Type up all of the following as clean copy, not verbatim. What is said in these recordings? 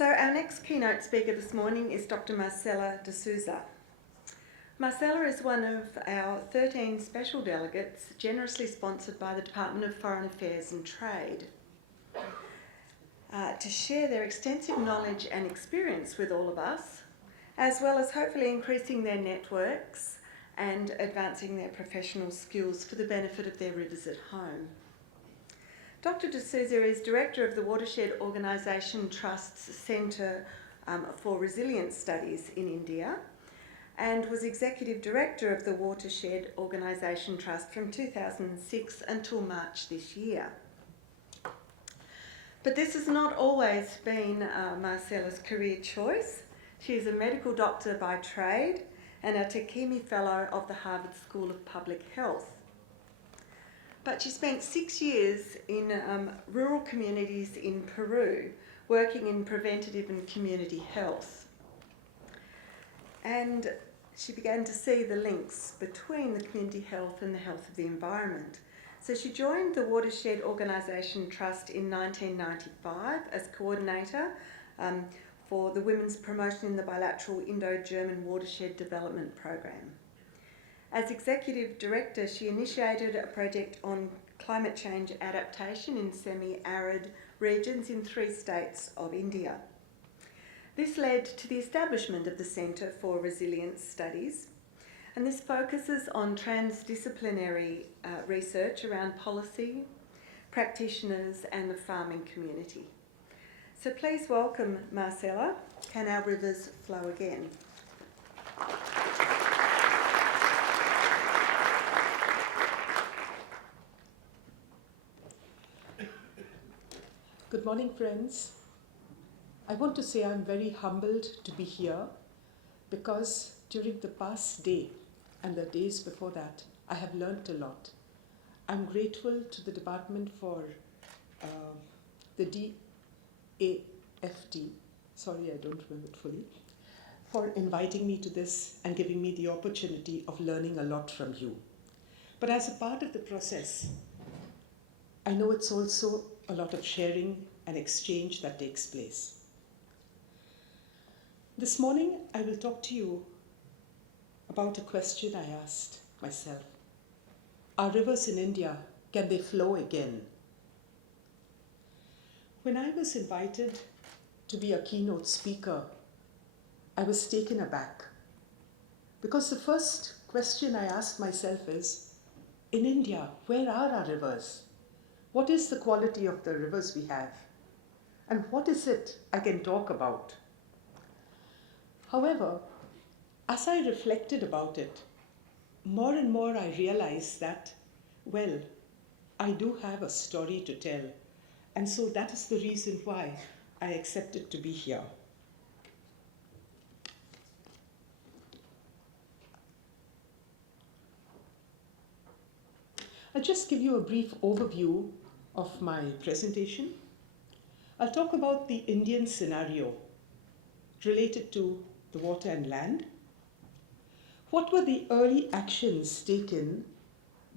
So our next keynote speaker this morning is Dr. Marcela de Souza. Marcela is one of our 13 special delegates generously sponsored by the Department of Foreign Affairs and Trade to share their extensive knowledge and experience with all of us, as well as hopefully increasing their networks and advancing their professional skills for the benefit of their rivers at home. Dr. de Souza is Director of the Watershed Organisation Trust's Centre for Resilience Studies in India and was Executive Director of the Watershed Organisation Trust from 2006 until March this year. But this has not always been Marcela's career choice. She is a medical doctor by trade and a Takemi Fellow of the Harvard School of Public Health. But she spent 6 years in rural communities in Peru, working in preventative and community health. And she began to see the links between the community health and the health of the environment. So she joined the Watershed Organisation Trust in 1995 as coordinator for the women's promotion in the bilateral Indo-German Watershed Development Programme. As Executive Director, she initiated a project on climate change adaptation in semi-arid regions in 3 states of India. This led to the establishment of the Centre for Resilience Studies, and this focuses on transdisciplinary research around policy, practitioners and the farming community. So please welcome Marcela. Can our rivers flow again? Good morning, friends. I want to say I'm very humbled to be here because during the past day and the days before that, I have learnt a lot. I'm grateful to the department for the DAFT, sorry I don't remember it fully, for inviting me to this and giving me the opportunity of learning a lot from you. But as a part of the process, I know it's also a lot of sharing and exchange that takes place. This morning, I will talk to you about a question I asked myself. Are rivers in India, can they flow again? When I was invited to be a keynote speaker, I was taken aback because the first question I asked myself is, in India, where are our rivers? What is the quality of the rivers we have? And what is it I can talk about? However, as I reflected about it, more and more I realized that, well, I do have a story to tell. And so that is the reason why I accepted to be here. I'll just give you a brief overview of my presentation. I'll talk about the Indian scenario related to the water and land. What were the early actions taken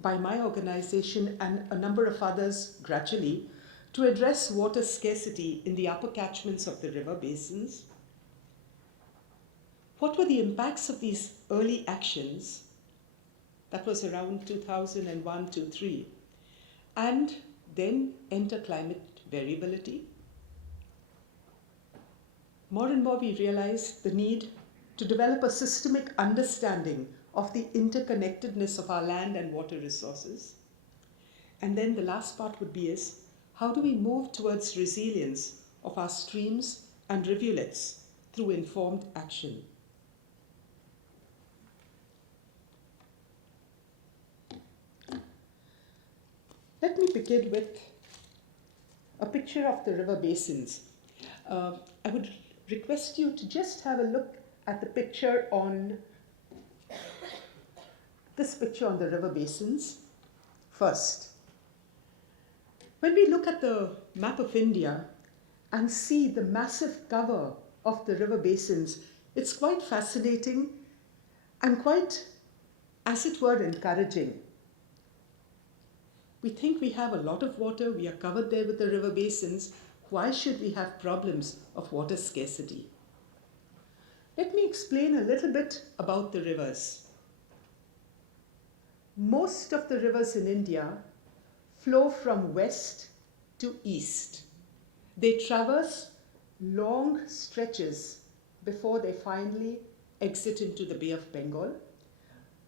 by my organization and a number of others gradually to address water scarcity in the upper catchments of the river basins? What were the impacts of these early actions? That was around 2001-2003. And then enter climate variability. More and more we realize the need to develop a systemic understanding of the interconnectedness of our land and water resources. And then the last part would be is, how do we move towards resilience of our streams and rivulets through informed action? Let me begin with a picture of the river basins. I would request you to just have a look at the picture on this picture on the river basins first. When we look at the map of India and see the massive cover of the river basins, it's quite fascinating and quite, as it were, encouraging. We think we have a lot of water, we are covered there with the river basins. why should we have problems of water scarcity. Let me explain a little bit about the rivers. Most of the rivers in India flow from west to east. They traverse long stretches before they finally exit into the Bay of Bengal.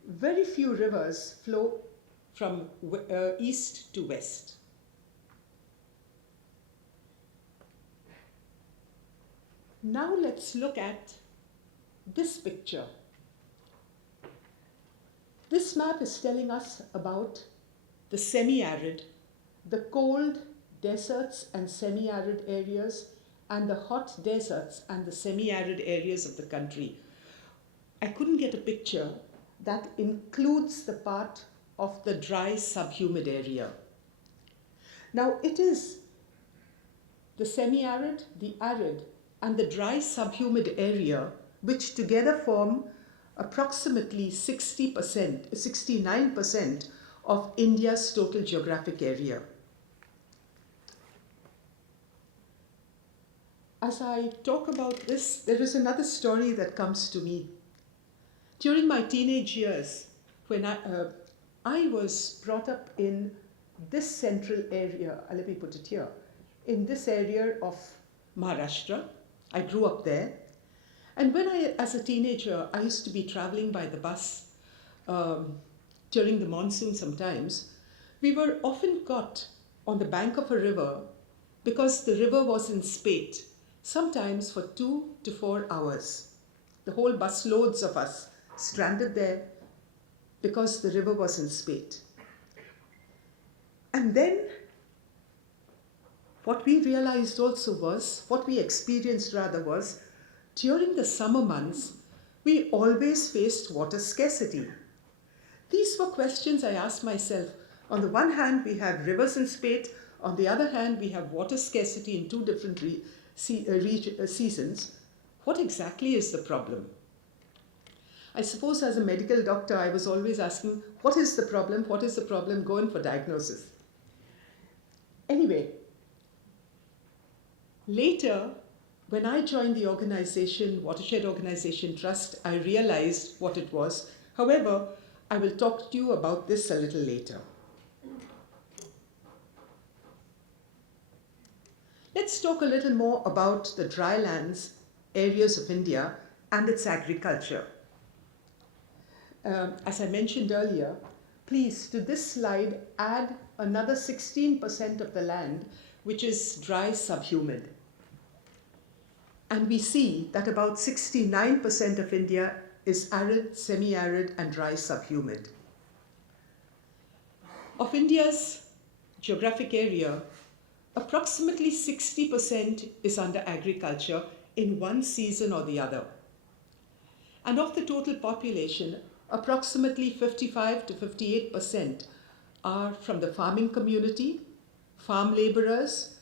Very few rivers flow from east to west. Now let's look at this picture. This map is telling us about the semi-arid, the cold deserts and semi-arid areas, and the hot deserts and the semi-arid areas of the country. I couldn't get a picture that includes the part of the dry subhumid area. Now it is the semi-arid, the arid, and the dry subhumid area which together form approximately 69% of India's total geographic area. As I talk about this, there is another story that comes to me. During my teenage years, when I was brought up in this central area, let me put it here, in this area of Maharashtra. I grew up there. And when as a teenager, I used to be traveling by the bus during the monsoon sometimes. We were often caught on the bank of a river because the river was in spate, sometimes for 2 to 4 hours. The whole bus loads of us stranded there because the river was in spate. And then what we realized also was, what we experienced rather was, during the summer months, we always faced water scarcity. These were questions I asked myself. On the one hand, we have rivers in spate. On the other hand, we have water scarcity in 2 different seasons. What exactly is the problem? I suppose as a medical doctor, I was always asking, what is the problem? What is the problem? Go in for diagnosis. Anyway, later, when I joined the organization, Watershed Organization Trust, I realized what it was. However, I will talk to you about this a little later. Let's talk a little more about the drylands, areas of India, and its agriculture. As I mentioned earlier, please, to this slide, add another 16% of the land, which is dry subhumid. And we see that about 69% of India is arid, semi-arid, and dry subhumid. Of India's geographic area, approximately 60% is under agriculture in one season or the other. And of the total population, approximately 55 to 58% are from the farming community, farm laborers.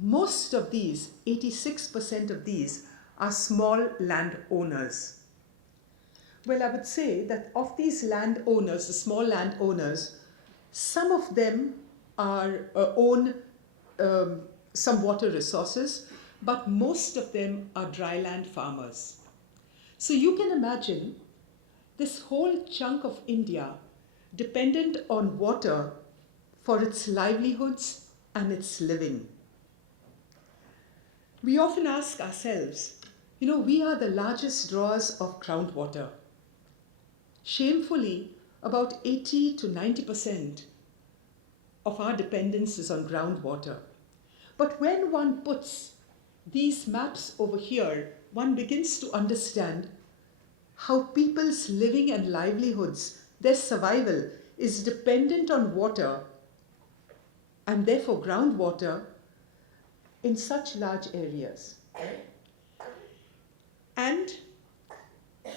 Most of these, 86% of these, are small landowners. Well, I would say that of these landowners, the small landowners, some of them own some water resources, but most of them are dryland farmers. So you can imagine this whole chunk of India dependent on water for its livelihoods and its living. We often ask ourselves, we are the largest drawers of groundwater. Shamefully, about 80 to 90% of our dependence is on groundwater. But when one puts these maps over here, one begins to understand how people's living and livelihoods, their survival, is dependent on water, and therefore groundwater, in such large areas. And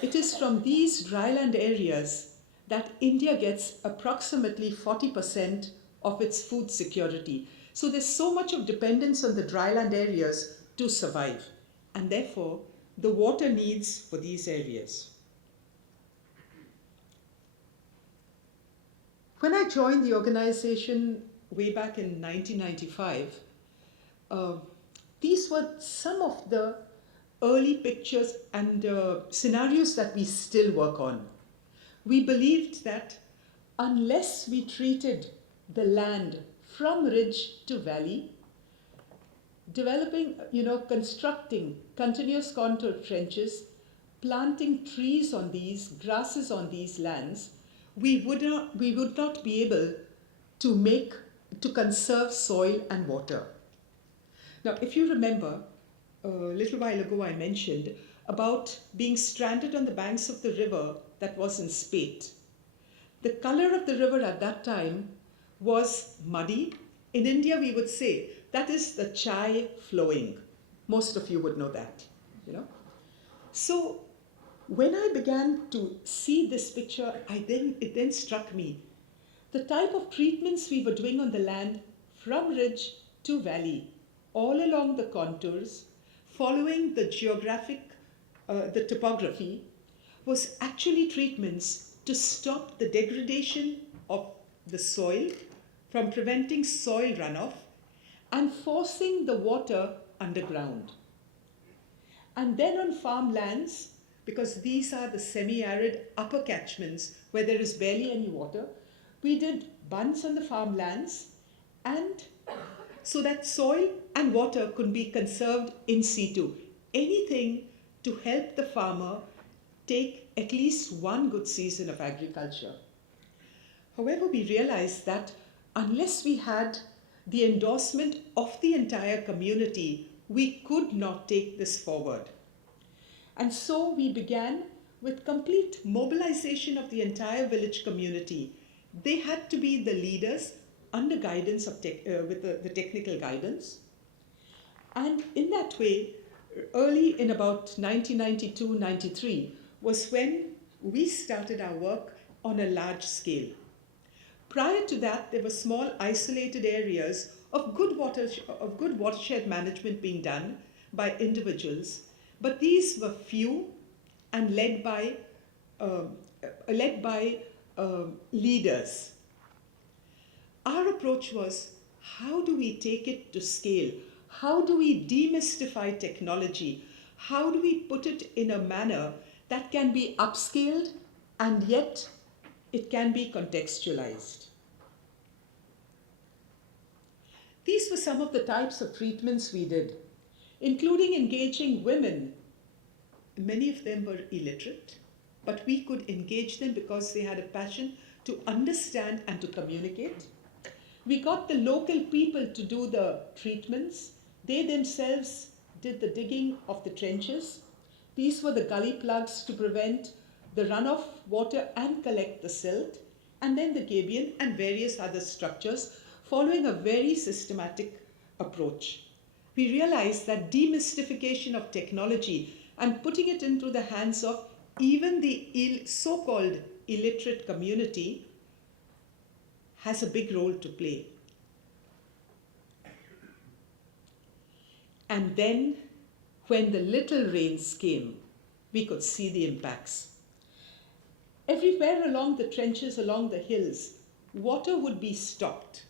it is from these dryland areas that India gets approximately 40% of its food security. So there's so much of dependence on the dryland areas to survive, and therefore the water needs for these areas. When I joined the organization way back in 1995, These were some of the early pictures and scenarios that we still work on. We believed that unless we treated the land from ridge to valley, developing, constructing continuous contour trenches, planting trees on these, grasses on these lands, we would not be able to conserve soil and water. Now, if you remember, a little while ago I mentioned about being stranded on the banks of the river that was in spate. The color of the river at that time was muddy. In India, we would say that is the chai flowing. Most of you would know that, So when I began to see this picture, it then struck me the type of treatments we were doing on the land from ridge to valley, all along the contours, following the the topography, was actually treatments to stop the degradation of the soil, from preventing soil runoff and forcing the water underground. And then on farmlands, because these are the semi-arid upper catchments where there is barely any water, we did bunds on the farmlands, and so that soil and water could be conserved in situ. Anything to help the farmer take at least one good season of agriculture. However, we realized that unless we had the endorsement of the entire community, we could not take this forward. And so we began with complete mobilization of the entire village community. They had to be the leaders under guidance of with the technical guidance. And in that way, early in about 1992-93 was when we started our work on a large scale. Prior to that, there were small isolated areas of good watershed management being done by individuals, but these were few and led by leaders. Our approach was, how do we take it to scale? How do we demystify technology? How do we put it in a manner that can be upscaled and yet it can be contextualized? These were some of the types of treatments we did, including engaging women. Many of them were illiterate, but we could engage them because they had a passion to understand and to communicate. We got the local people to do the treatments. They themselves did the digging of the trenches. These were the gully plugs to prevent the runoff water and collect the silt, and then the gabion and various other structures, following a very systematic approach. We realized that demystification of technology and putting it into the hands of even the so-called illiterate community has a big role to play. And then, when the little rains came, we could see the impacts. Everywhere along the trenches, along the hills, water would be stopped.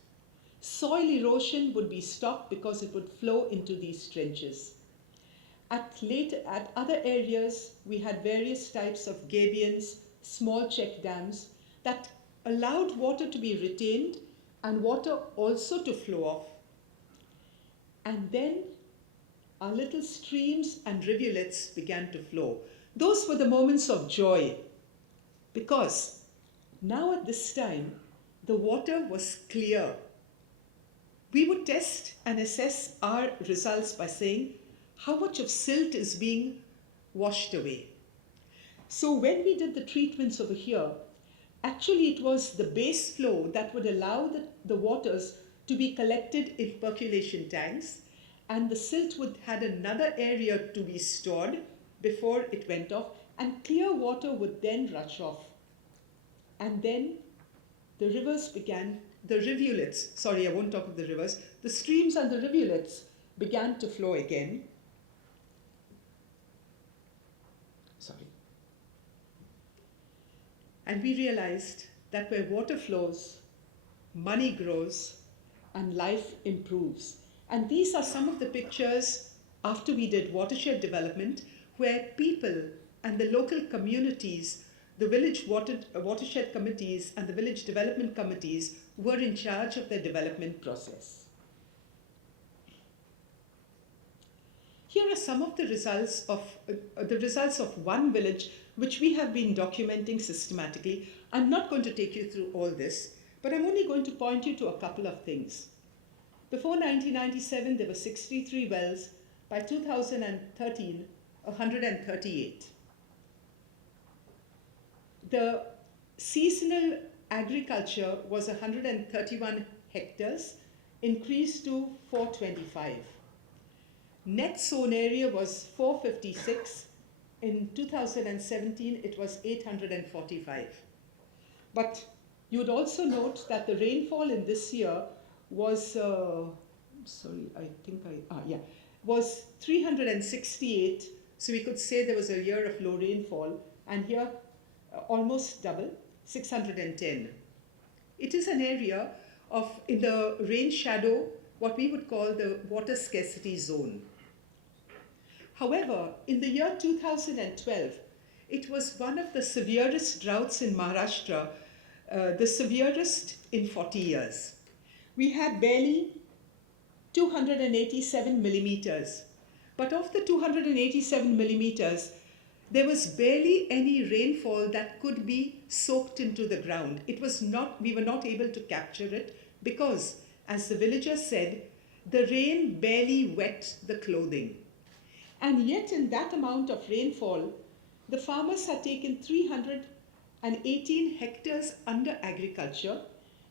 Soil erosion would be stopped because it would flow into these trenches. At other areas, we had various types of gabions, small check dams that allowed water to be retained and water also to flow off. And then our little streams and rivulets began to flow. Those were the moments of joy, because now at this time, the water was clear. We would test and assess our results by saying how much of silt is being washed away. So when we did the treatments over here, actually it was the base flow that would allow the waters to be collected in percolation tanks, and the silt would had another area to be stored before it went off, and clear water would then rush off. And then the rivulets, sorry, I won't talk of the rivers, the streams and the rivulets began to flow again. Sorry. And we realized that where water flows, money grows and life improves. And these are some of the pictures after we did watershed development, where people and the local communities, the village watershed committees and the village development committees were in charge of the development process. Here are some of the results of one village which we have been documenting systematically. I'm not going to take you through all this, but I'm only going to point you to a couple of things. Before 1997, there were 63 wells. By 2013, 138. The seasonal agriculture was 131 hectares, increased to 425. Net sown area was 456. In 2017, it was 845. But you would also note that the rainfall in this year was, was 368. So we could say there was a year of low rainfall, and here almost double, 610. It is an area of, in the rain shadow, what we would call the water scarcity zone. However, in the year 2012, it was one of the severest droughts in Maharashtra, the severest in 40 years. We had barely 287 millimeters. But of the 287 millimeters, there was barely any rainfall that could be soaked into the ground. We were not able to capture it because, as the villagers said, the rain barely wet the clothing. And yet in that amount of rainfall, the farmers had taken 318 hectares under agriculture,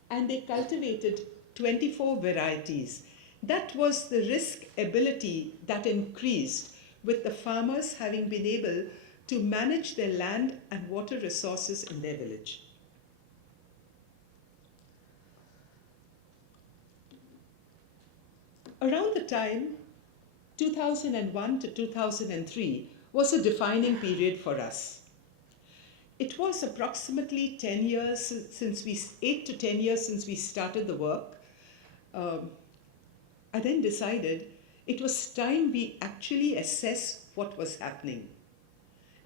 and they cultivated 24 varieties. That was the risk ability that increased with the farmers having been able to manage their land and water resources in their village. Around the time 2001 to 2003 was a defining period for us. It was approximately 10 years since 8 to 10 years since we started the work. I then decided it was time we actually assess what was happening.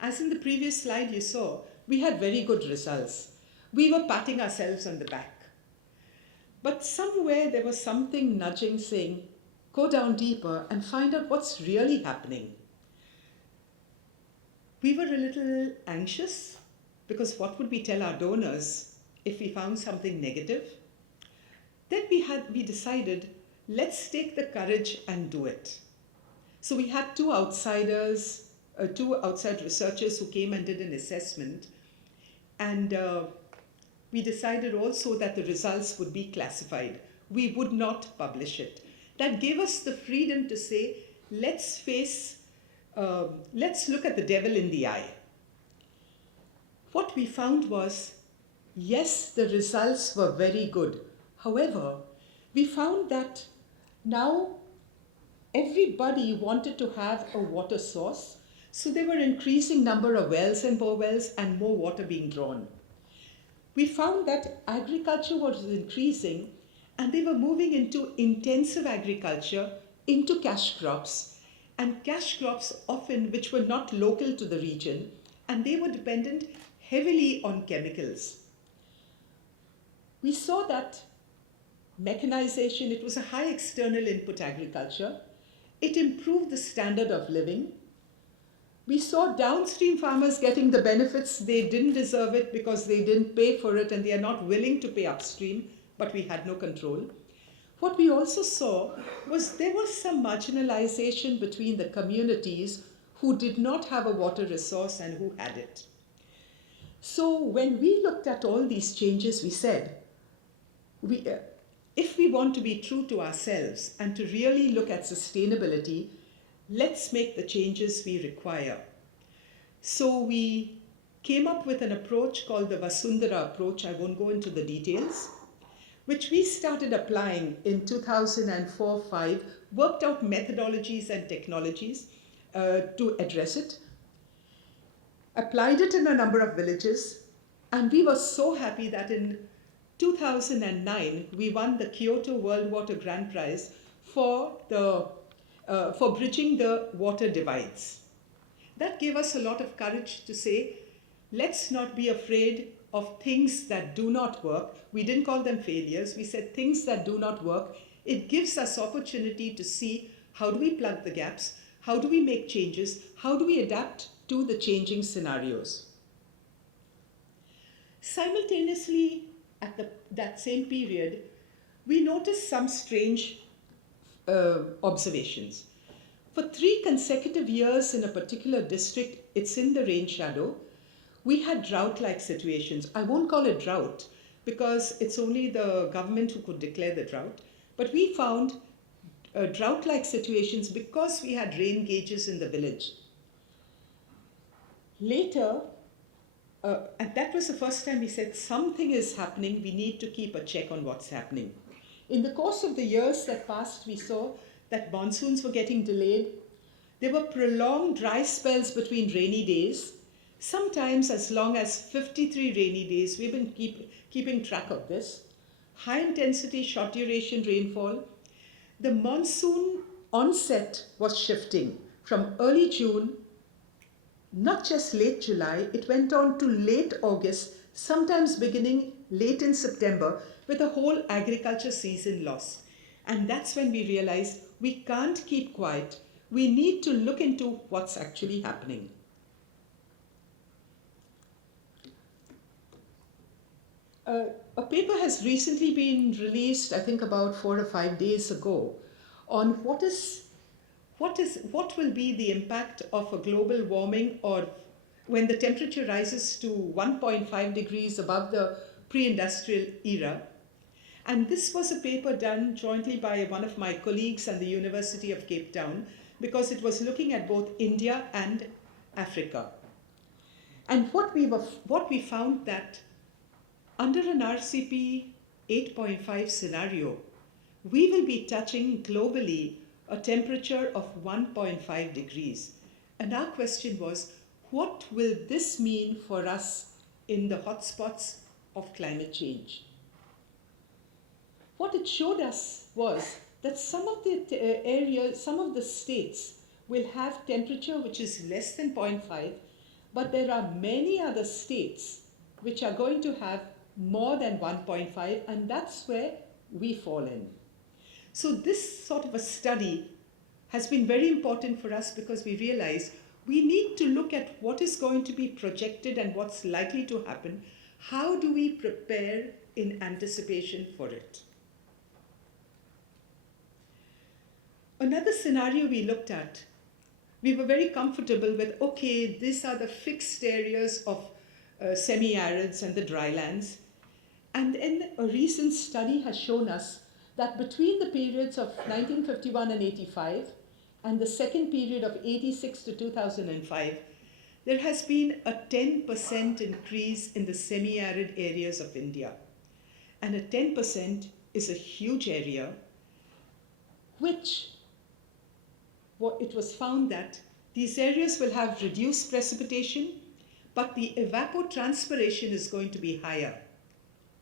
As in the previous slide you saw, we had very good results. We were patting ourselves on the back. But somewhere there was something nudging saying, go down deeper and find out what's really happening. We were a little anxious because what would we tell our donors if we found something negative? Then we decided, let's take the courage and do it. So we had two outside researchers who came and did an assessment, and we decided also that the results would be classified. We would not publish it. That gave us the freedom to say, let's look at the devil in the eye. What we found was, yes, the results were very good. However, we found that now everybody wanted to have a water source, so there were increasing number of wells and bore wells and more water being drawn. We found that agriculture was increasing, and they were moving into intensive agriculture, into cash crops, and cash crops often which were not local to the region, and they were dependent heavily on chemicals. We saw that mechanization, it was a high external input agriculture. It improved the standard of living. We saw downstream farmers getting the benefits. They didn't deserve it because they didn't pay for it, and they are not willing to pay upstream, but we had no control. What we also saw was there was some marginalization between the communities who did not have a water resource and who had it. So when we looked at all these changes, we said, if we want to be true to ourselves and to really look at sustainability, let's make the changes we require. So we came up with an approach called the Vasundhara approach. I won't go into the details, which we started applying in 2004-05, worked out methodologies and technologies to address it, applied it in a number of villages, and we were so happy that in 2009, we won the Kyoto World Water Grand Prize for bridging the water divides. That gave us a lot of courage to say, let's not be afraid of things that do not work. We didn't call them failures. We said things that do not work. It gives us opportunity to see how do we plug the gaps, how do we make changes, how do we adapt to the changing scenarios. Simultaneously, at that same period, we noticed some strange observations. For 3 consecutive years in a particular district, it's in the rain shadow, we had drought-like situations. I won't call it drought because it's only the government who could declare the drought, but we found drought-like situations because we had rain gauges in the village. Later, and that was the first time we said something is happening, we need to keep a check on what's happening. In the course of the years that passed, we saw that monsoons were getting delayed. There were prolonged dry spells between rainy days, sometimes as long as 53 rainy days. We've been keeping track of this. High intensity, short duration rainfall. The monsoon onset was shifting from early June, not just late July, it went on to late August, sometimes beginning late in September, with a whole agriculture season lost. And that's when we realized we can't keep quiet. We need to look into what's actually happening. A paper has recently been released, I think about 4 or 5 days ago, on what will be the impact of a global warming, or when the temperature rises to 1.5 degrees above the pre-industrial era. And this was a paper done jointly by one of my colleagues and the University of Cape Town, because it was looking at both India and Africa. And what we found that under an RCP 8.5 scenario, we will be touching globally a temperature of 1.5 degrees. And our question was, what will this mean for us in the hotspots of climate change? What it showed us was that some of the areas, some of the states will have temperature which is less than 0.5, but there are many other states which are going to have more than 1.5, and that's where we fall in. So this sort of a study has been very important for us, because we realize we need to look at what is going to be projected and what's likely to happen. How do we prepare in anticipation for it? Another scenario we looked at, we were very comfortable with, okay, these are the fixed areas of semi-arids and the drylands. And then a recent study has shown us that between the periods of 1951 and 85 and the second period of 86 to 2005, there has been a 10% increase in the semi-arid areas of India. And a 10% is a huge area, which it was found that these areas will have reduced precipitation, but the evapotranspiration is going to be higher.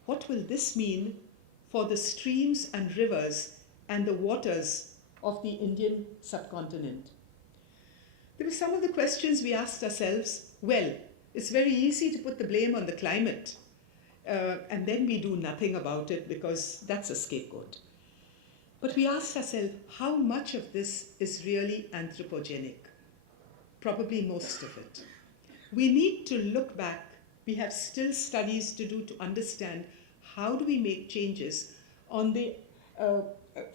What will this mean for the streams and rivers and the waters of the Indian subcontinent? There were some of the questions we asked ourselves. Well, it's very easy to put the blame on the climate, and then we do nothing about it because that's a scapegoat. But we asked ourselves, how much of this is really anthropogenic? Probably most of it. We need to look back. We have still studies to do to understand how do we make changes on the,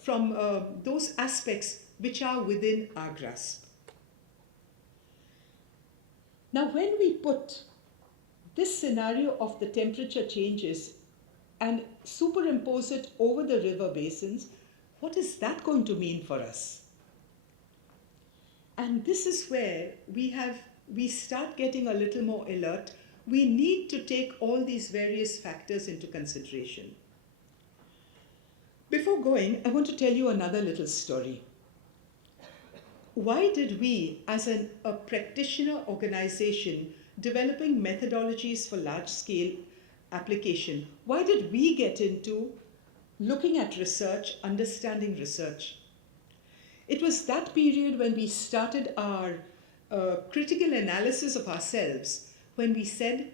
from those aspects which are within our grasp. Now, when we put this scenario of the temperature changes and superimpose it over the river basins, what is that going to mean for us? And this is where we start getting a little more alert. We need to take all these various factors into consideration. Before going, I want to tell you another little story. Why did we, as a practitioner organization developing methodologies for large-scale application, why did we get into looking at research, understanding research? It was that period when we started our critical analysis of ourselves, when we said,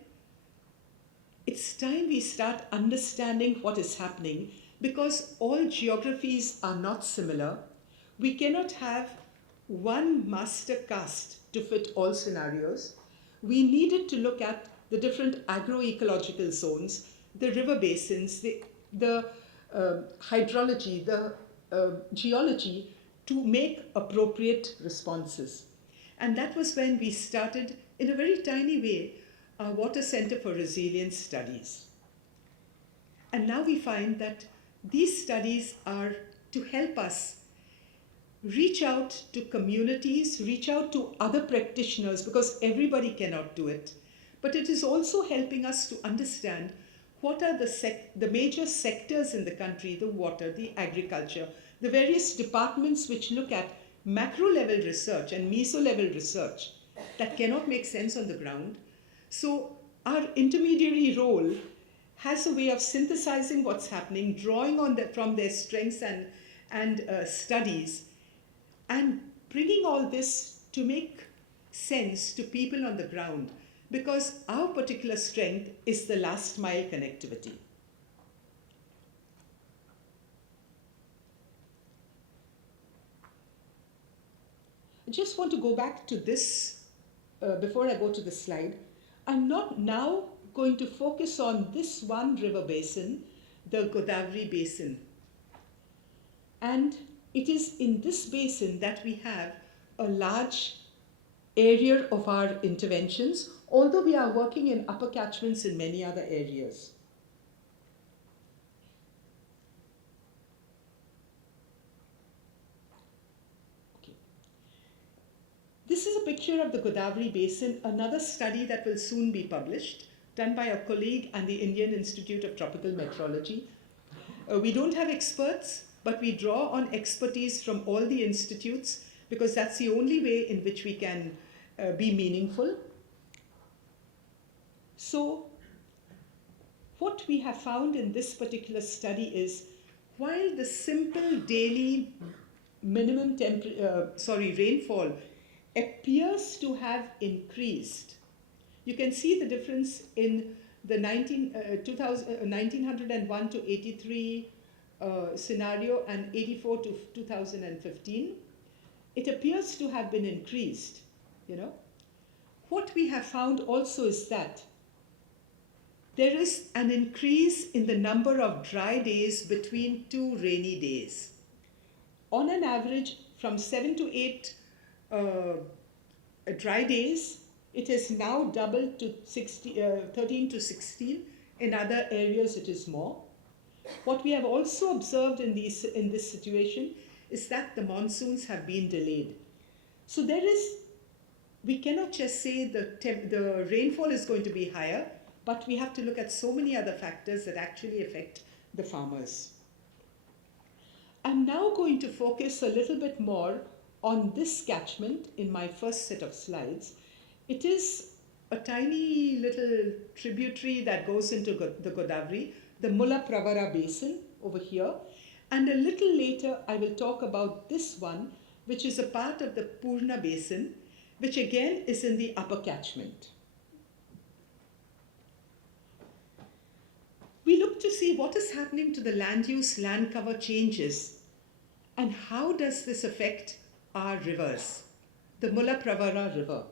it's time we start understanding what is happening, because all geographies are not similar. We cannot have one master cast to fit all scenarios. We needed to look at the different agroecological zones, the river basins, the hydrology, the geology, to make appropriate responses. And that was when we started, in a very tiny way, our Water Center for Resilience Studies. And now we find that these studies are to help us reach out to communities, reach out to other practitioners, because everybody cannot do it. But it is also helping us to understand what are the major sectors in the country, the water, the agriculture, the various departments which look at macro level research and meso level research that cannot make sense on the ground. So our intermediary role has a way of synthesizing what's happening, drawing on from their strengths and studies, and bringing all this to make sense to people on the ground, because our particular strength is the last mile connectivity. I just want to go back to this before I go to the slide. I'm not now going to focus on this one river basin, the Godavari Basin. And it is in this basin that we have a large area of our interventions, although we are working in upper catchments in many other areas. Okay. This is a picture of the Godavari Basin, another study that will soon be published, done by a colleague and the Indian Institute of Tropical Meteorology. We don't have experts, but we draw on expertise from all the institutes, because that's the only way in which we can be meaningful. So what we have found in this particular study is, while the simple daily minimum rainfall appears to have increased, you can see the difference in the 1901 to 83 scenario and 84 to 2015. It appears to have been increased, you know. What we have found also is that there is an increase in the number of dry days between two rainy days. On an average, from 7 to 8 dry days, it has now doubled to 13 to 16. In other areas, it is more. What we have also observed in this situation is that the monsoons have been delayed. So we cannot just say the rainfall is going to be higher, but we have to look at so many other factors that actually affect the farmers. I'm now going to focus a little bit more on this catchment in my first set of slides. It is a tiny little tributary that goes into the Godavari, the Mulla-Pravara Basin over here. And a little later, I will talk about this one, which is a part of the Purna Basin, which again is in the upper catchment. We look to see what is happening to the land use, land cover changes, and how does this affect our rivers, the Mulla-Pravara River.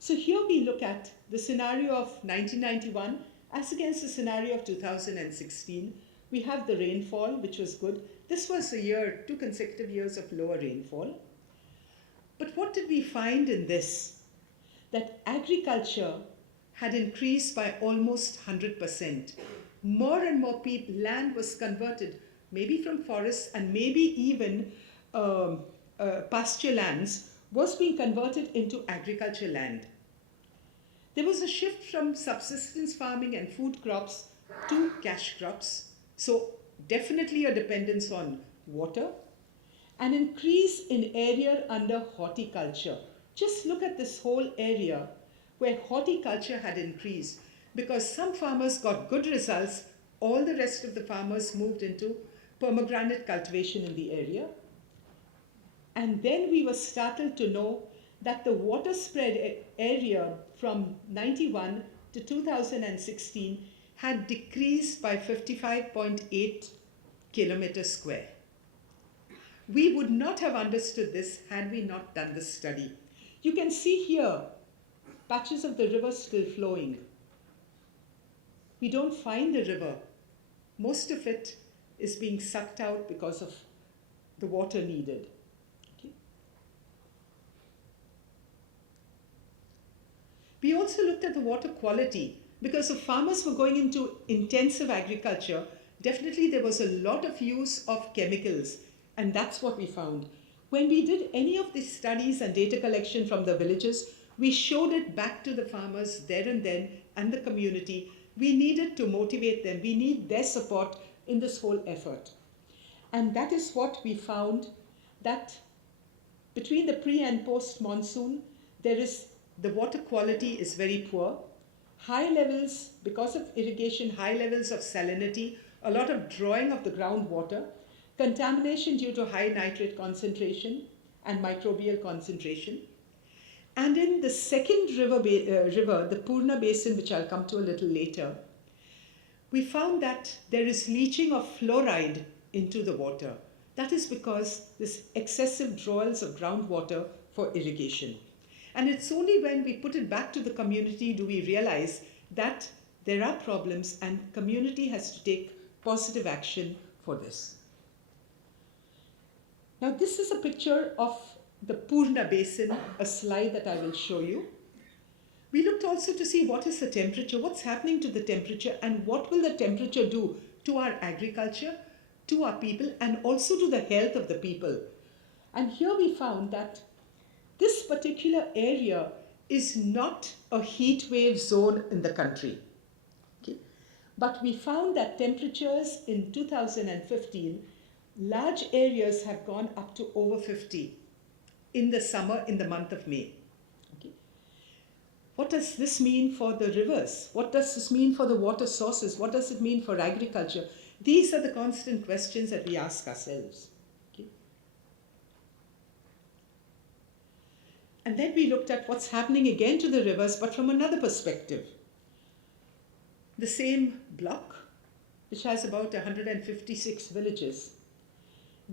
So here we look at the scenario of 1991 as against the scenario of 2016. We have the rainfall, which was good. This was a year, 2 consecutive years of lower rainfall. But what did we find in this? That agriculture had increased by almost 100%. More and more land was converted, maybe from forests and maybe even pasture lands, was being converted into agriculture land. There was a shift from subsistence farming and food crops to cash crops. So definitely a dependence on water. An increase in area under horticulture. Just look at this whole area where horticulture had increased, because some farmers got good results, all the rest of the farmers moved into pomegranate cultivation in the area. And then we were startled to know that the water spread area from 91 to 2016 had decreased by 55.8 kilometers square. We would not have understood this had we not done this study. You can see here patches of the river still flowing. We don't find the river. Most of it is being sucked out because of the water needed. Okay. We also looked at the water quality because if farmers were going into intensive agriculture, definitely there was a lot of use of chemicals, and that's what we found. When we did any of these studies and data collection from the villages, we showed it back to the farmers there and then and the community. We needed to motivate them. We need their support in this whole effort. And that is what we found, that between the pre and post monsoon, the water quality is very poor. High levels, because of irrigation, high levels of salinity, a lot of drawing of the groundwater, contamination due to high nitrate concentration and microbial concentration. And in the second river, the Purna Basin, which I'll come to a little later, we found that there is leaching of fluoride into the water. That is because this excessive drawals of groundwater for irrigation. And it's only when we put it back to the community do we realize that there are problems and community has to take positive action for this. Now this is a picture of the Purna Basin, a slide that I will show you. We looked also to see what is the temperature, what's happening to the temperature, and what will the temperature do to our agriculture, to our people, and also to the health of the people. And here we found that this particular area is not a heat wave zone in the country. Okay? But we found that temperatures in 2015, large areas have gone up to over 50 in the summer, in the month of May. Okay? What does this mean for the rivers? What does this mean for the water sources? What does it mean for agriculture? These are the constant questions that we ask ourselves. Okay? And then we looked at what's happening again to the rivers, but from another perspective. The same block, which has about 156 villages.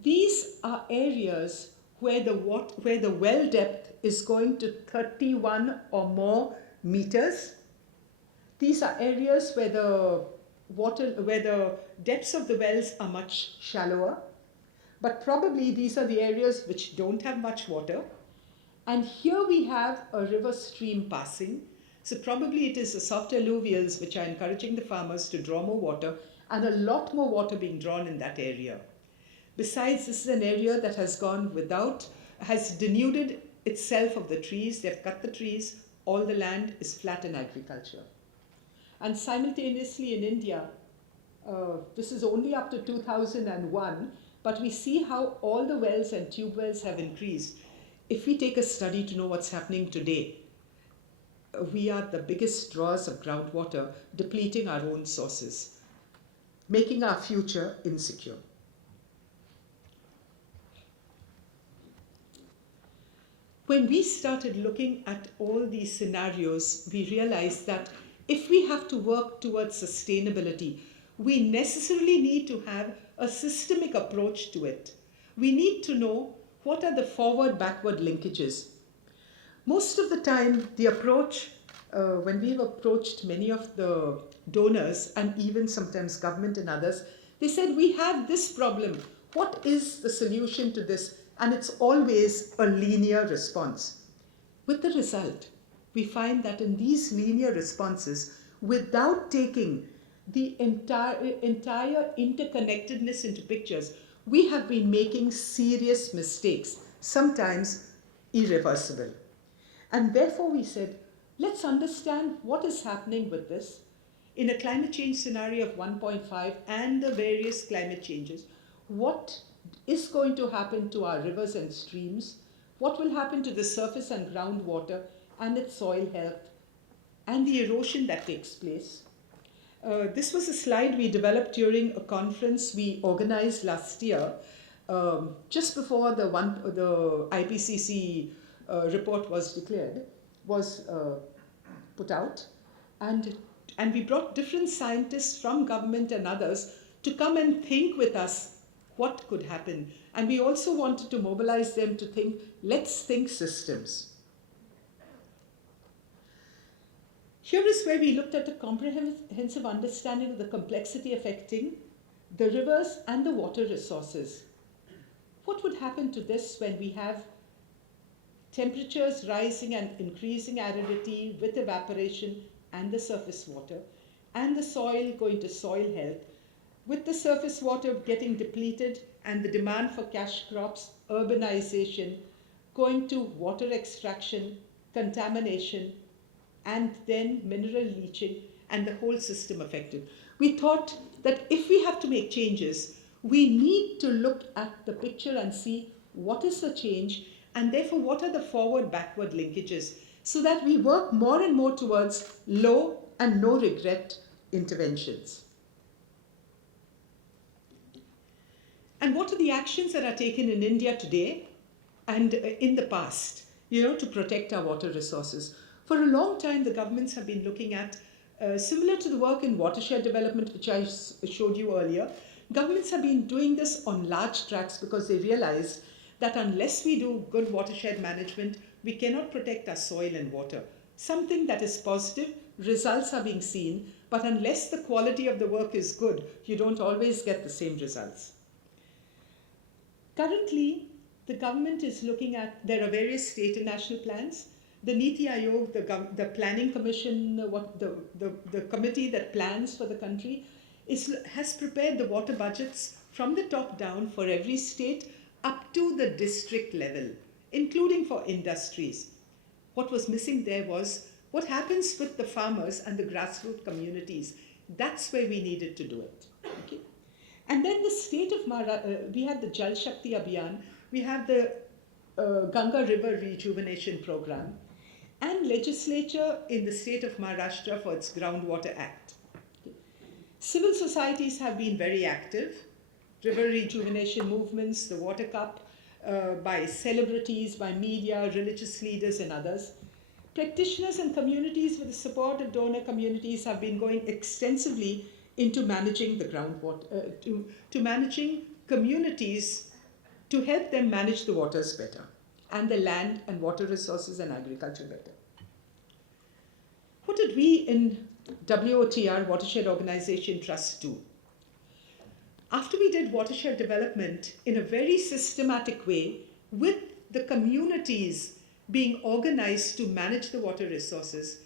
These are areas where the well depth is going to 31 or more meters. These are areas where the depths of the wells are much shallower, but probably these are the areas which don't have much water. And here we have a river stream passing. So probably it is the soft alluvials which are encouraging the farmers to draw more water, and a lot more water being drawn in that area. Besides, this is an area that has denuded itself of the trees. They've cut the trees. All the land is flat in agriculture. And simultaneously in India, this is only up to 2001, but we see how all the wells and tube wells have increased. If we take a study to know what's happening today, we are the biggest drawers of groundwater, depleting our own sources, making our future insecure. When we started looking at all these scenarios, we realized that if we have to work towards sustainability, we necessarily need to have a systemic approach to it. We need to know what are the forward-backward linkages. Most of the time, the approach, when we've approached many of the donors and even sometimes government and others, they said, we have this problem. What is the solution to this? And it's always a linear response. With the result, we find that in these linear responses, without taking the entire interconnectedness into pictures, we have been making serious mistakes, sometimes irreversible. And therefore we said, let's understand what is happening with this in a climate change scenario of 1.5 and the various climate changes. What is going to happen to our rivers and streams? What will happen to the surface and groundwater and its soil health and the erosion that takes place? This was a slide we developed during a conference we organized last year just before the IPCC report was declared, was put out, and we brought different scientists from government and others to come and think with us what could happen. And we also wanted to mobilize them to think, let's think systems. Here is where we looked at a comprehensive understanding of the complexity affecting the rivers and the water resources. What would happen to this when we have temperatures rising and increasing aridity with evaporation and the surface water, and the soil going to soil health, with the surface water getting depleted and the demand for cash crops, urbanization, going to water extraction, contamination, and then mineral leaching, and the whole system affected. We thought that if we have to make changes, we need to look at the picture and see what is the change, and therefore what are the forward-backward linkages, so that we work more and more towards low and no regret interventions. And what are the actions that are taken in India today and in the past, to protect our water resources? For a long time, the governments have been looking at, similar to the work in watershed development, which I showed you earlier, governments have been doing this on large tracts because they realized that unless we do good watershed management, we cannot protect our soil and water. Something that is positive, results are being seen, but unless the quality of the work is good, you don't always get the same results. Currently, the government is looking at, there are various state and national plans. The Niti Aayog, the planning commission, the committee that plans for the country, has prepared the water budgets from the top down for every state up to the district level, including for industries. What was missing there was what happens with the farmers and the grassroots communities. That's where we needed to do it. Okay? And then the state of we had the Jal Shakti Abhiyan, we have the Ganga River Rejuvenation Program, and legislature in the state of Maharashtra for its Groundwater Act. Okay. Civil societies have been very active. River rejuvenation movements, the Water Cup, by celebrities, by media, religious leaders and others. Practitioners and communities with the support of donor communities have been going extensively into managing the groundwater, to managing communities to help them manage the waters better and the land and water resources and agriculture better. What did we in WOTR, Watershed Organization Trust, do? After we did watershed development in a very systematic way with the communities being organized to manage the water resources,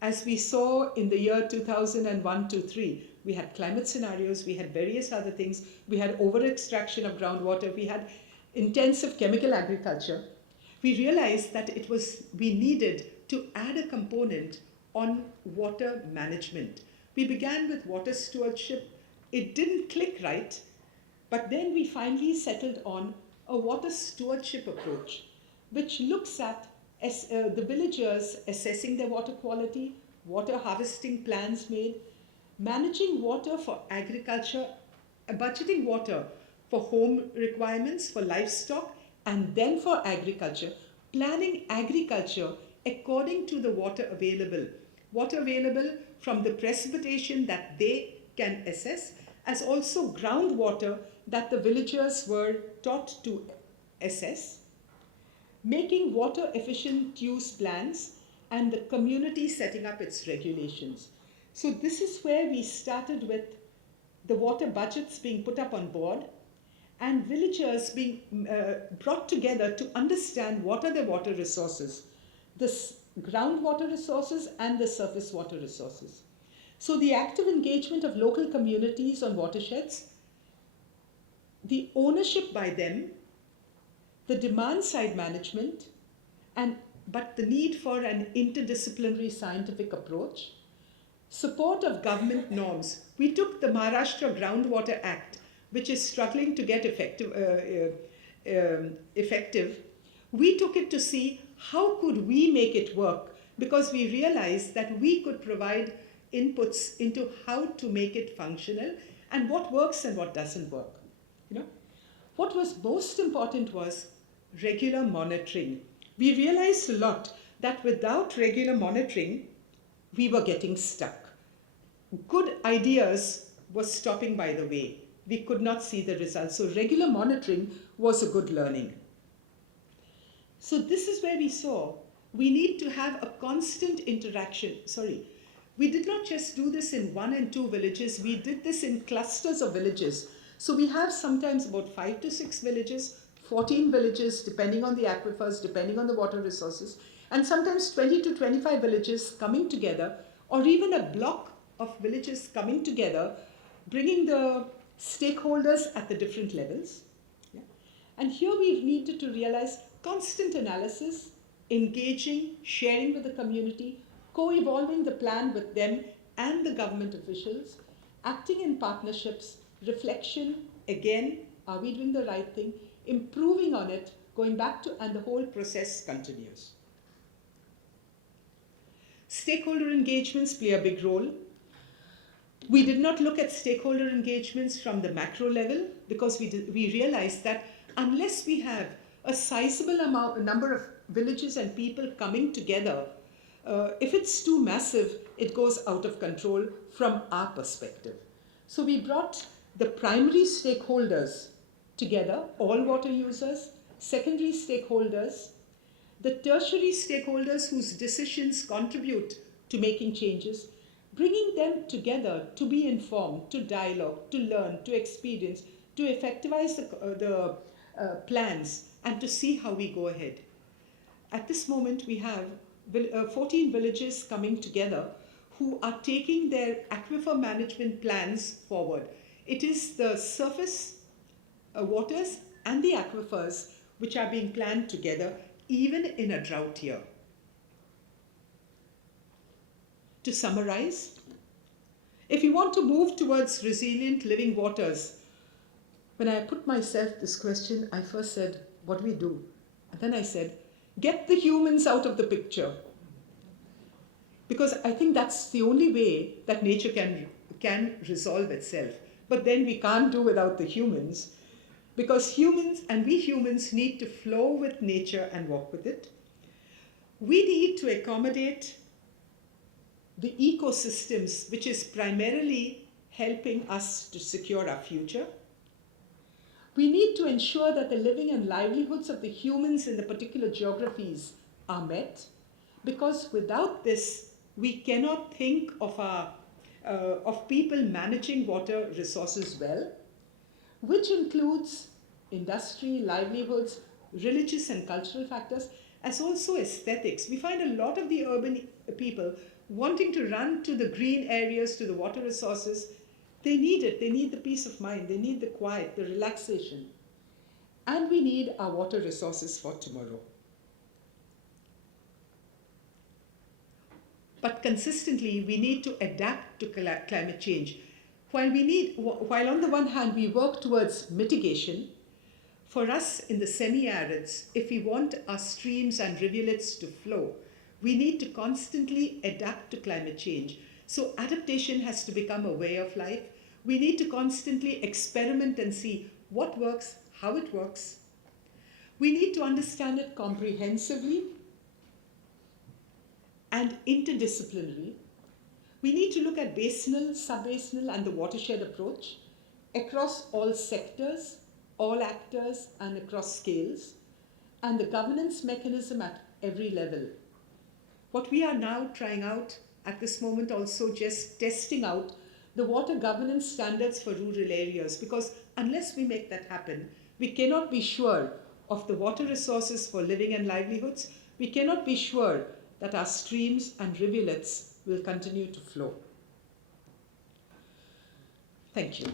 as we saw in the year 2001-3, we had climate scenarios, we had various other things, we had over-extraction of groundwater, we had intensive chemical agriculture. We realized that we needed to add a component on water management. We began with water stewardship. It didn't click right, but then we finally settled on a water stewardship approach, which looks at the villagers assessing their water quality, water harvesting plans made, managing water for agriculture, budgeting water for home requirements, for livestock, and then for agriculture, planning agriculture according to the water available from the precipitation that they can assess, as also groundwater that the villagers were taught to assess, making water efficient use plans, and the community setting up its regulations. So this is where we started with the water budgets being put up on board and villagers being brought together to understand what are their water resources, the groundwater resources and the surface water resources. So the active engagement of local communities on watersheds, the ownership by them, the demand side management, but the need for an interdisciplinary scientific approach, support of government norms. We took the Maharashtra Groundwater Act, which is struggling to get effective. We took it to see how could we make it work, because we realized that we could provide inputs into how to make it functional and what works and what doesn't work. What was most important was regular monitoring. We realized a lot that without regular monitoring, we were getting stuck. Good ideas were stopping by the way. We could not see the results. So regular monitoring was a good learning. So this is where we saw we need to have a constant interaction. We did not just do this in 1 and 2 villages. We did this in clusters of villages. So we have sometimes about 5 to 6 villages, 14 villages, depending on the aquifers, depending on the water resources, and sometimes 20 to 25 villages coming together, or even a block of villages coming together, bringing the stakeholders at the different levels. Yeah. And here we needed to realize constant analysis, engaging, sharing with the community, co-evolving the plan with them and the government officials, acting in partnerships, reflection, again, are we doing the right thing, improving on it, going back to, and the whole process continues. Stakeholder engagements play a big role. We did not look at stakeholder engagements from the macro level because we realized that unless we have a sizable number of villages and people coming together, if it's too massive, it goes out of control from our perspective. So we brought the primary stakeholders together, all water users, secondary stakeholders, the tertiary stakeholders whose decisions contribute to making changes, bringing them together to be informed, to dialogue, to learn, to experience, to effectivize the plans, and to see how we go ahead. At this moment, we have 14 villages coming together who are taking their aquifer management plans forward. It is the surface waters and the aquifers which are being planned together, even in a drought year. To summarize, if you want to move towards resilient living waters, when I put myself this question, I first said, what do we do? And then I said, get the humans out of the picture. Because I think that's the only way that nature can resolve itself. But then we can't do without the humans, because we humans need to flow with nature and walk with it. We need to accommodate the ecosystems, which is primarily helping us to secure our future. We need to ensure that the living and livelihoods of the humans in the particular geographies are met, because without this, we cannot think of people managing water resources well, which includes industry, livelihoods, religious and cultural factors, as also aesthetics. We find a lot of the urban people wanting to run to the green areas, to the water resources. They need it. They need the peace of mind. They need the quiet, the relaxation. And we need our water resources for tomorrow. But consistently, we need to adapt to climate change. While on the one hand, we work towards mitigation, for us in the semi-arids, if we want our streams and rivulets to flow, we need to constantly adapt to climate change. So adaptation has to become a way of life. We need to constantly experiment and see what works, how it works. We need to understand it comprehensively and interdisciplinary. We need to look at basinal, sub-basinal, and the watershed approach across all sectors, all actors, and across scales, and the governance mechanism at every level. What we are now trying out at this moment, also just testing out the water governance standards for rural areas, because unless we make that happen, we cannot be sure of the water resources for living and livelihoods. We cannot be sure that our streams and rivulets will continue to flow. Thank you.